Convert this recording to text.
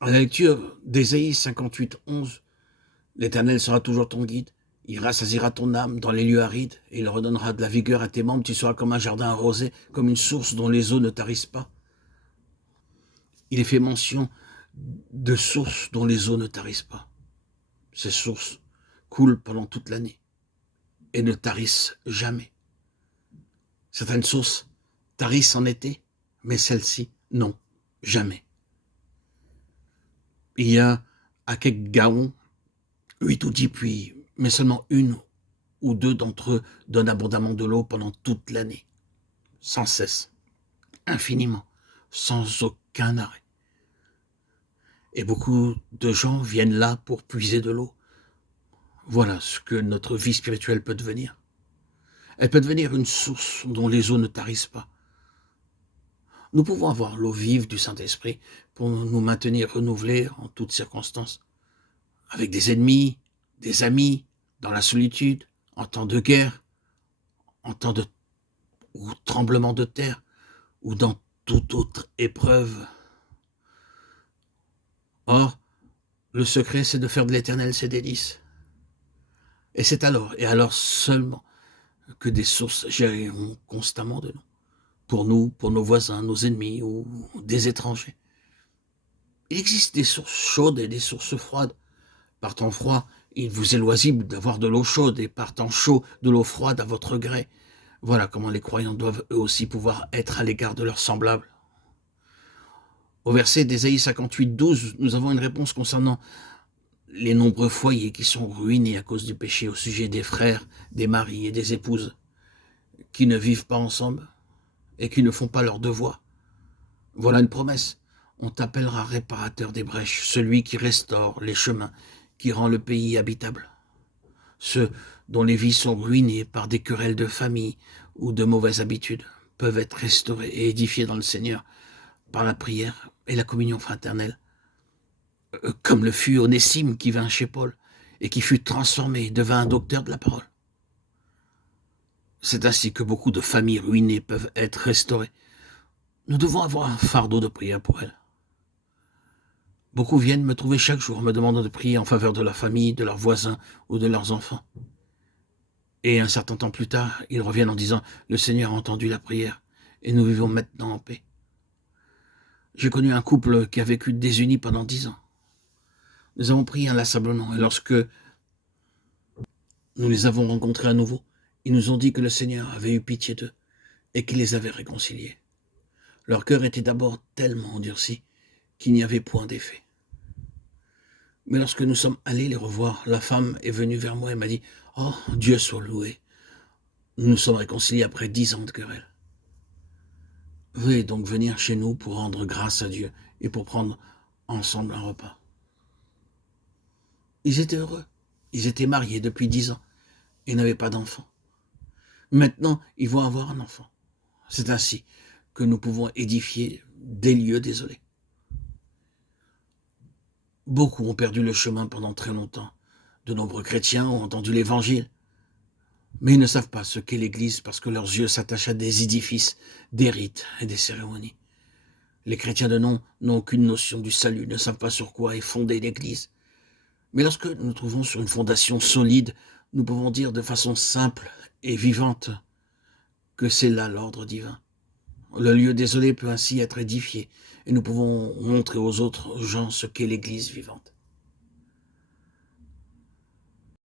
À la lecture d'Ésaïe 58, 11, l'Éternel sera toujours ton guide. Il rassasiera ton âme dans les lieux arides et il redonnera de la vigueur à tes membres. Tu seras comme un jardin arrosé, comme une source dont les eaux ne tarissent pas. Il est fait mention de sources dont les eaux ne tarissent pas. Ces sources coulent pendant toute l'année et ne tarissent jamais. Certaines sources tarissent en été, mais celles-ci, non, jamais. Il y a à quelques gaons 8 ou 10 puits, mais seulement une ou deux d'entre eux donnent abondamment de l'eau pendant toute l'année, sans cesse, infiniment, sans aucun arrêt. Et beaucoup de gens viennent là pour puiser de l'eau. Voilà ce que notre vie spirituelle peut devenir. Elle peut devenir une source dont les eaux ne tarissent pas. Nous pouvons avoir l'eau vive du Saint-Esprit pour nous maintenir renouvelés en toutes circonstances, avec des ennemis, des amis, dans la solitude, en temps de guerre, en temps de ou tremblement de terre, ou dans toute autre épreuve. Or, le secret, c'est de faire de l'Éternel ses délices. Et c'est alors, et alors seulement, que des sources jailliront constamment de nous, pour nos voisins, nos ennemis ou des étrangers. Il existe des sources chaudes et des sources froides. Par temps froid, il vous est loisible d'avoir de l'eau chaude et par temps chaud, de l'eau froide à votre gré. Voilà comment les croyants doivent eux aussi pouvoir être à l'égard de leurs semblables. Au verset d'Ésaïe 58, 12, nous avons une réponse concernant les nombreux foyers qui sont ruinés à cause du péché au sujet des frères, des maris et des épouses qui ne vivent pas ensemble et qui ne font pas leur devoir. Voilà une promesse. On t'appellera réparateur des brèches, celui qui restaure les chemins, qui rend le pays habitable. Ceux dont les vies sont ruinées par des querelles de famille ou de mauvaises habitudes peuvent être restaurés et édifiés dans le Seigneur par la prière et la communion fraternelle, comme le fut Onésime qui vint chez Paul et qui fut transformé et devint un docteur de la parole. C'est ainsi que beaucoup de familles ruinées peuvent être restaurées. Nous devons avoir un fardeau de prière pour elles. Beaucoup viennent me trouver chaque jour me demandant de prier en faveur de leur famille, de leurs voisins ou de leurs enfants. Et un certain temps plus tard, ils reviennent en disant « Le Seigneur a entendu la prière et nous vivons maintenant en paix ». J'ai connu un couple qui a vécu désuni pendant 10 ans. Nous avons prié inlassablement et lorsque nous les avons rencontrés à nouveau, ils nous ont dit que le Seigneur avait eu pitié d'eux et qu'il les avait réconciliés. Leur cœur était d'abord tellement endurci qu'il n'y avait point d'effet. Mais lorsque nous sommes allés les revoir, la femme est venue vers moi et m'a dit « Oh, Dieu soit loué, nous nous sommes réconciliés après 10 ans de querelle. » Veuillez donc venir chez nous pour rendre grâce à Dieu et pour prendre ensemble un repas. Ils étaient heureux, ils étaient mariés depuis 10 ans et n'avaient pas d'enfant. Maintenant, ils vont avoir un enfant. C'est ainsi que nous pouvons édifier des lieux désolés. Beaucoup ont perdu le chemin pendant très longtemps. De nombreux chrétiens ont entendu l'évangile, mais ils ne savent pas ce qu'est l'Église parce que leurs yeux s'attachent à des édifices, des rites et des cérémonies. Les chrétiens de nom n'ont aucune notion du salut, ne savent pas sur quoi est fondée l'Église. Mais lorsque nous nous trouvons sur une fondation solide, nous pouvons dire de façon simple et vivante que c'est là l'ordre divin. Le lieu désolé peut ainsi être édifié et nous pouvons montrer aux autres gens ce qu'est l'Église vivante.